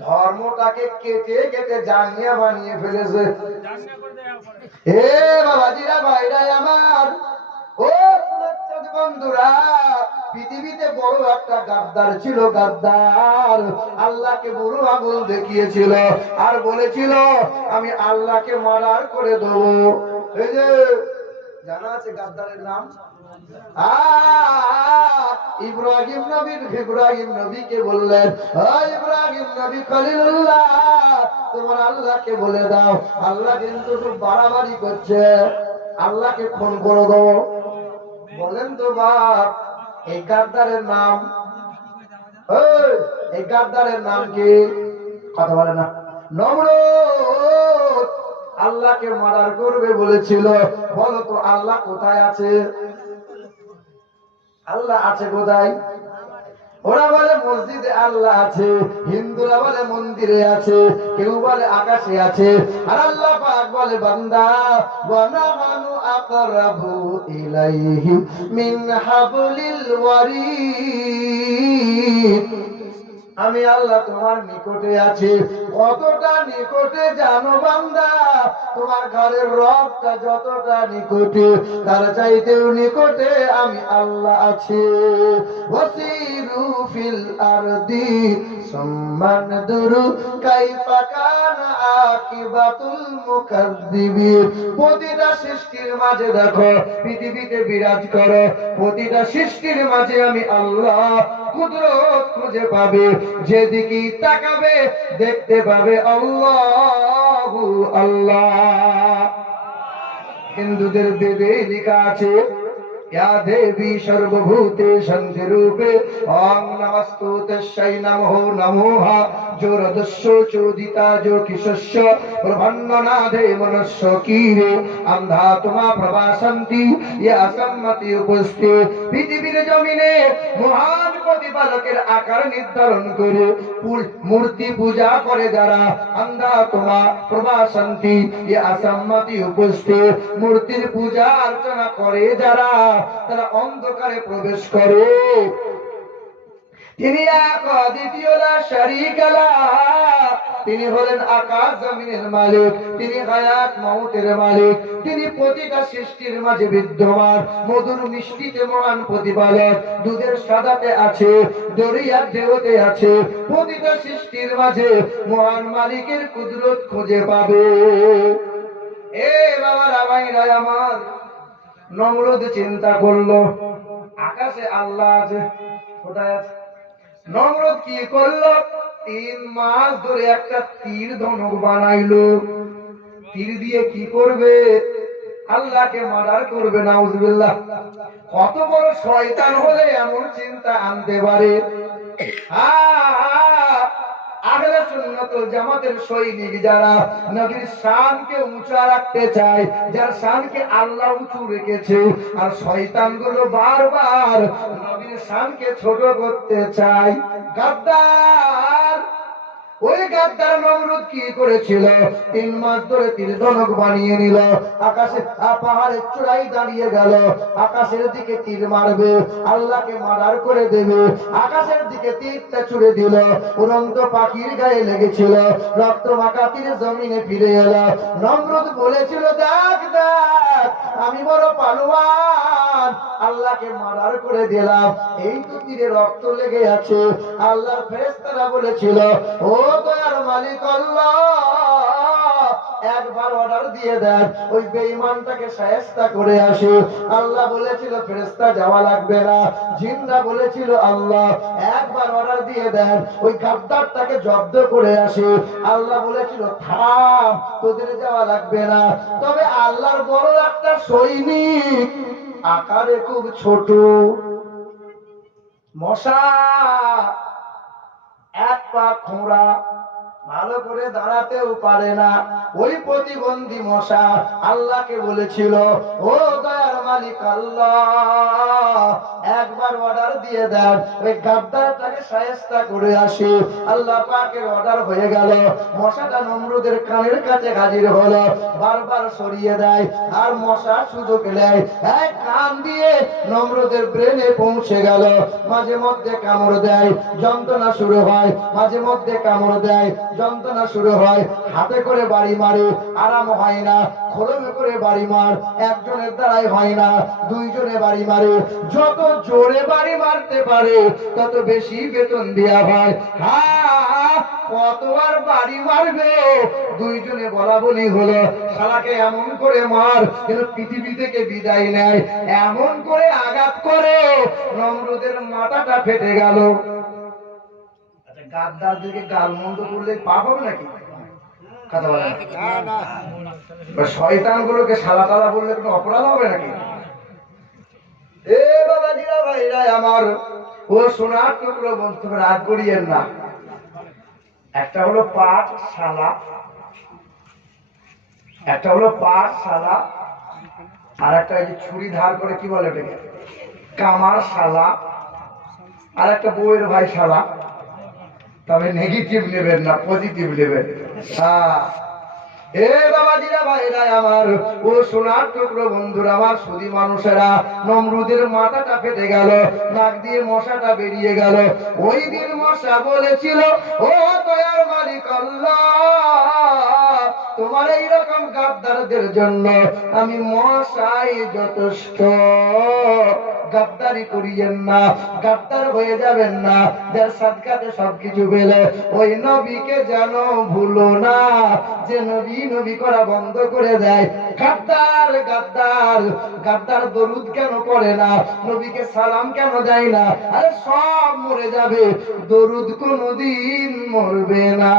ধর্মটাকে কেটে কেটে জাঙ্গিয়া বানিয়ে ফেলেছে। হে বাবাজিরা, ভাইরা আমার, ও বন্ধুরা, পৃথিবীতে বড় একটা গাদ্দার ছিল, গাদ্দার আল্লাহকে বুড়ো আঙুল দেখিয়েছিল আর বলেছিল আমি আল্লাহকে মার্ডার করে দেবো। এই যে জানা আছে গাদ্দারের নাম? ইব্রাহিম নবীকে বললেন, ইব্রাহিম নবী খলিলুল্লাহ, তোমার আল্লাহকে বলে দাও, আল্লাহ কিন্তু খুব বাড়াবাড়ি করছে, আল্লাহকে খুন করে দেবো। বলেন তো বাপ, এই গাদ্দারের নাম, এই গাদ্দারের নাম কি? কথা বলে না। নমরুদ আল্লাহকে মার্ডার করবে বলেছিল। বলো তো আল্লাহ কোথায় আছে? আল্লাহ আছে কোথায়? ওরা বলে মসজিদে আল্লাহ আছে, হিন্দুরা বলে মন্দিরে আছে, কেউ বলে আকাশে আছে, আর আল্লাহ পাক বলে বান্দা ওয়ানাহানু আকরাবু ইলাইহি মিন হাবলিল ওয়ারিদ, আমি আল্লাহ তোমার নিকটে আছি। কতটা নিকটে জানো বান্দা? তোমার ঘরের রবটা যতটা নিকটে, তার চাইতেও নিকটে আমি আল্লাহ আছি। ওয়াসিরু ফিল আরদি সুম্মানদুরু কাইফা কানা আকিবাতুল মুকাদ্দিবিন। প্রতিটা সৃষ্টির মাঝে দেখো, পৃথিবীতে বিরাজ করে, প্রতিটা সৃষ্টির মাঝে আমি আল্লাহ কুদরত খুঁজে পাবে, যেদিকে তাকাবে দেখতে পাবে আল্লাহু আল্লাহ। হিন্দুদের বেদে লেখা আছে, या देवी सर्वभूतेषु रूपे ओम नमस्तुते नमो नमोः जोरदस्यो चोदिता जो किशस्य प्रभन्ननादे मनस्य कीरे अंधात्मा प्रवासन्ति ये असम्मति उपस्थे। পৃথিবীর জমিনে মহান প্রতিপালকের আকার নির্ধারণ করে মূর্তি পূজা করে যারা, अंधात्मा प्रवासन्ति ये असम्मति उपस्थे, মূর্তির পূজা অর্চনা করে যারা, তারা অন্ধকারে প্রবেশ করে। তিনি এক দ্বিতীয় লা শারীকা লাহ, তিনি হলেন আকাশ জমিনের মালিক, তিনি হায়াত মাউতের মালিক, তিনি প্রতিটা সৃষ্টির মাঝে বিদ্যমান। মধুর মিষ্টিতে মহান প্রতিপালক, দুধের সাদাতে আছে, দরিয়ার ঢেউতে আছে, প্রতিটা সৃষ্টির মাঝে মহান মালিকের কুদরত খুঁজে পাবে। এ বাবারা, ভাইরা আমার, নমরুদ চিন্তা করলো আকাশে আল্লাহ আছে, কোথায় আছে? নমরুদ কি করলো? 3 মাস ধরে একটা তীর ধনুক বানাইলো। তীর দিয়ে কি করবে? আল্লাহকে মার্ডার করবে। নাউজুবিল্লাহ। কত বড় শয়তান হলে এমন চিন্তা আনতে পারে? আহলে সুন্নাত ওয়াল জামাতের সৈনিক যারা নবীর শানকে উঁচা রাখতে চায়, যার শানকে আল্লাহ উঁচু রেখেছে, আর শয়তানগুলো বারবার নবীর শানকে ছোট করতে চায়। গাদ্দার, ওই গাদ্দার নমরুদ কি করেছিল? 3 মাস ধরে তীর ধনুক বানিয়ে নিল, আকাশে পাহাড়ের চূড়ায় দাঁড়িয়ে গেল, আকাশের দিকে তীর মারবে, আল্লাহকে মার্ডার করে দেবে। আকাশের দিকে তীরটা ছুড়ে দিল, উড়ন্ত পাখির গায়ে লেগেছিল, রক্ত মাখা তীর জমিনে ফিরে এলো। নমরুদ বলেছিল, দেখ দেখ, আমি বড় পালোয়ান, আল্লাহকে মার্ডার করে দিলাম, এই তো তীরে রক্ত লেগে আছে। আল্লাহর ফেরেশতারা বলেছিল, ও দয়ার মালিক আল্লাহ, একবার অর্ডার দিয়ে দেন, ওই বেঈমানটাকে শায়েস্তা করে আসে। আল্লাহ বলেছিল ফেরেশতা যাওয়া লাগবে না। জিনরা বলেছিল, আল্লাহ একবার অর্ডার দিয়ে দেন, ওই গাদ্দারটাকে জব্দ করে আসে। আল্লাহ বলেছিল, থাম, তোদের যাওয়া লাগবে না। তবে আল্লাহর বড় একটা সৈনিক, আকারে খুব ছোট, মশা, এক পা খোঁড়া, ভালো করে দাঁড়াতেও পারে না, ওই প্রতিবন্ধী মশা আল্লাহকে বলেছিল, ও দয়ার মালিক আল্লাহ, একবার অর্ডার দিয়ে দেন, ওই গাদ্দারটাকে শায়েস্তা করে আসি। আল্লাহ পাকের অর্ডার হয়ে গেল। মশাটা নমরুদের কানের কাছে হাজির হলো, বারবার সরিয়ে দেয় আর মশা সুযোগ নেয়, এক কান দিয়ে নমরুদের ব্রেনে পৌঁছে গেল। মাঝে মধ্যে কামড় দেয়, যন্ত্রণা শুরু হয়, মাঝে মধ্যে কামড় দেয়, যন্ত্রণা শুরু হয়। হাতে করে বাড়ি মারে, আরাম হয় না। খোলমে করে বাড়ি মার, একজনের দ্বারাই হয় না, দুইজনে বাড়ি মারে। যত জোরে বাড়ি মারতে পারে তত বেশি বেতন দেয়া হয়। কত আর বাড়ি মারবে? দুইজনে বলা বলি হলো, শালাকে এমন করে মার যেন পৃথিবী থেকে বিদায় নেয়। এমন করে আঘাত করে নমরুদের মাথাটা ফেটে গেল। আচ্ছা, গাদ্দারদেরকে গাল মন্দ করলে পাপ হবে নাকি? কথা বলে না। শয়তান গুলোকে শালা তালা বললে কোনো অপরাধ হবে নাকি? এ বাবাজিরা, ভাইরা আমার, ও সোনার টুকরো বন্ধু, রাগ করিয়েন না। একটা হলো পাঠশালা, একটা হলো পাঠশালা, আর একটা এই যে ছুরি ধার করে কি বলে এটাকে কামার শালা, আর একটা বউয়ের ভাই শালা। তবে নেগেটিভ নেবেন না, পজিটিভ নেবেন। এ বাবাজিরা, ভাইরা আমার, ও সোনার টুকরো বন্ধুরা আমার, সুধী মানুষেরা, নমরুদের মাথাটা ফেটে গেল, নাক দিয়ে মশাটা বেরিয়ে গেল। ওই দিন মশা বলেছিল, ও দয়ার মালিক আল্লাহ, তোমার এইরকম গাদ্দারদের জন্য আমি মশাই যথেষ্ট। গাদ্দারি করিয়েন না, গাদ্দার হয়ে যাবেন না। যার সাদকাতে সবকিছু পেলে ওই নবীকে যেন ভুলো না, যে নবী নবী করা বন্ধ করে দেয়। গাদ্দার গাদ্দার গাদ্দার দরুদ কেন পড়ে না, নবীকে সালাম কেন দেয় না? আরে সব মরে যাবে, দরুদ কোনদিন মরবে না।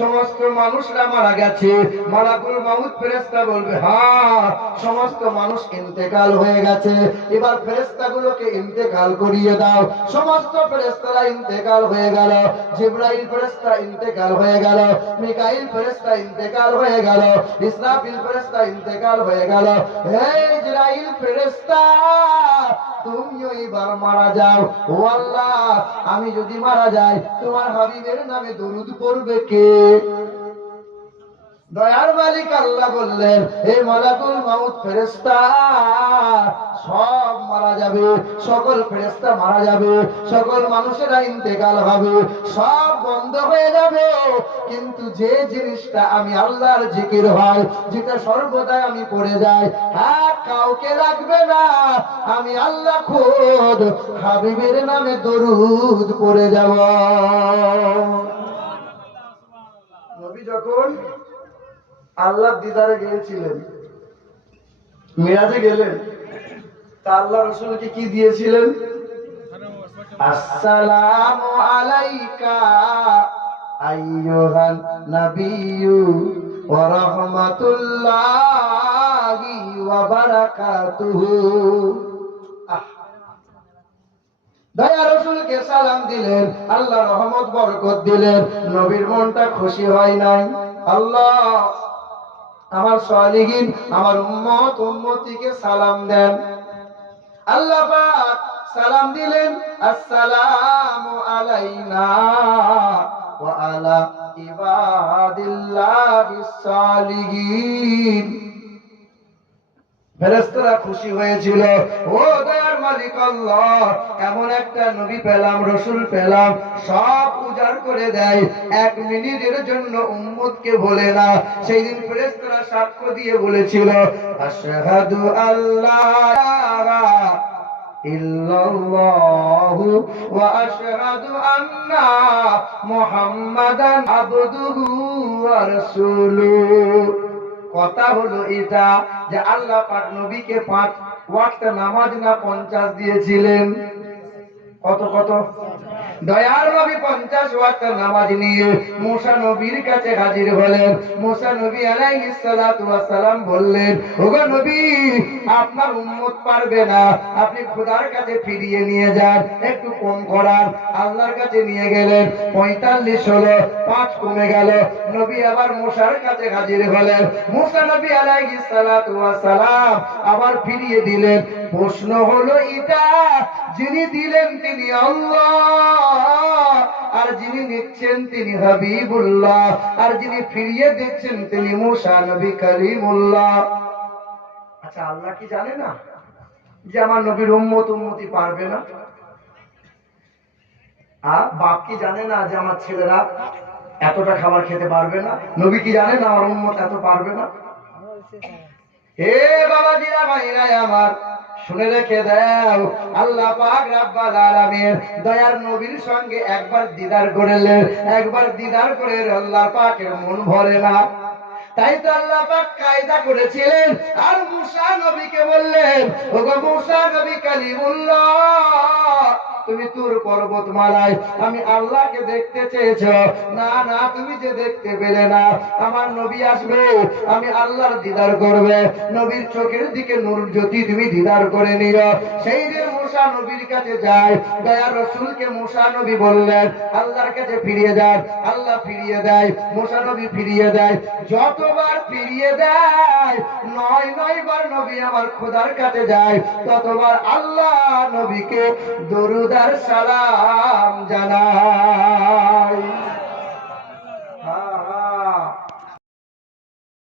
সমস্ত মানুষরা মারা গেছে। মালাকুল মাউত ফেরেশতা বলবে, হ্যাঁ সমস্ত মানুষ ইন্তেকাল হয়ে গেছে, এবার ফেরেশতাগুলোকে ইন্তেকাল করিয়ে দাও। সমস্ত ফেরেশতারা ইন্তেকাল হয়ে গেল। জিবরাইল ফেরেশতা ইন্তেকাল হয়ে গেল, মিকাইল ফেরেশতা ইন্তেকাল হয়ে গেল, ইসরাফিল ফেরেশতা ইন্তেকাল হয়ে গেল। হে ইসরাইল ফেরেশতা, তুমিও এবার মারা যাও। ও আল্লাহ, আমি যদি মারা যাই তোমার হাবিবের নামে দরুদ পড়বে কে? দয়ার মালিক আল্লাহ বললেন, হে মালাকুল মাউত ফেরেশতা, সব মারা যাবে, সকল ফেরেশতা মারা যাবে, সকল মানুষেরা ইন্তেকাল হবে, সব বন্ধ হয়ে যাবে। কিন্তু যে জিনিসটা আমি আল্লাহর জিকির হয়, যেটা সর্বদাই আমি পড়ে যাই, কাউকে লাগবে না, আমি আল্লাহ খোদ হাবিবের নামে দরুদ পড়ে যাব। নবী যখন আল্লাহ দিদারে গিয়েছিলেন, মিরাজে গেলেন, তা আল্লাহ রাসূলকে কি দিয়েছিলেন? আসসালামু আলাইকা আইয়ুহান নাবিয়্যু ওয়া রাহমাতুল্লাহি ওয়া বারাকাতুহু। দয়া রাসূলকে সালাম দিলেন, আল্লাহ রহমত বরকত দিলেন। নবীর মনটা খুশি হয় নাই? আল্লাহ আমার সালিহিন, আমার উম্মত উম্মতিকে সালাম দেন। আল্লাহ পাক সালাম দিলেন, আসসালামু আলাইনা ওয়া আলা ইবাদিল্লাহিস সালিহিন। ফেরেশতারা খুশি হয়েছিল, ও দয়ার মালিক আল্লাহ, এমন একটা নবী পেলাম, রাসূল পেলাম, সব উজাড় করে দেয়, এক মিনিটের জন্য উম্মতকে বলে না। সেই দিন ফেরেশতারা সাক্ষ্য দিয়ে বলেছিল, আশহাদু আল্লাহ ইল্লাল্লাহু ওয়া আশহাদু আন্না মুহাম্মাদান আবদুহু ওয়া রাসূলুহু। কথা হলো এটা যে আল্লাহ পাক নবীকে 5 ওয়াক্ত নামাজ না 50 দিয়েছিলেন? কত কত? দয়ার নবী 50 ওয়াক্ত নামাজ নিয়ে মুসা নবীর কাছে হাজির হলেন। মুসা নবী আলাইহিস সালাতু ওয়াস সালাম বললেন, ওগো নবী, আপনার উম্মত পারবে না, আপনি খোদার কাছে ফিরিয়ে নিয়ে যান, একটু কম করান। আল্লাহর কাছে নিয়ে গেলেন, 45 হলো, 5 কমে গেল। নবী আবার মুসার কাছে হাজির হলেন। মুসা নবী আলাইহিস সালাতু ওয়াস সালাম আবার ফিরিয়ে দিলেন। প্রশ্ন হলো এটা, যিনি দিলেন তিনি আল্লাহ, আর যিনি নিচ্ছেন তিনি হাবিবুল্লাহ, আর যিনি ফিরিয়ে দিচ্ছেন তিনি মুসা নবী কালিমুল্লাহ। আচ্ছা, আল্লাহ কি জানে না যে আমার নবীর উম্মতি পারবে না? বাপ কি জানে না যে আমার ছেলেরা এতটা খাবার খেতে পারবে না? নবী কি জানে না আমার উম্মত এত পারবে না? হে বাবাজিরা, ভাইরা আমার, শুনে রেখে দাও, আল্লাহ পাক রব্বুল আলামিন দয়ার নবীর সঙ্গে একবার দিদার করলেন, একবার দিদার করে আল্লাহ পাকের মন ভরে না। তাই তো আল্লাহ পাক কায়দা করেছিলেন, আর মুসা নবীকে বললেন, ওগো মুসা নবী কালিমুল্লাহ, তুমি তুর পর্বতমালায় আমি আল্লাহকে দেখতে চেয়েছো, না না, তুমি যে দেখতে পেলে না, আমার নবী আসবে, আমি আল্লাহর দিদার করবে, নবীর চোখের দিকে নূর জ্যোতি তুমি দিদার করে নিও। সেই যে মুসা নবীর কাছে যায়, দয়ার রাসূলকে মুসা নবী বললেন, আল্লাহর কাছে ফিরিয়ে যান। আল্লাহ ফিরিয়ে দেয়, মুসা নবী ফিরিয়ে দেয়। যতবার ফিরিয়ে দেয়, 9 বার নবী আমার খোদার কাছে যায়, ততবার আল্লাহ নবীকে দরুদ আর সালাম জানায়।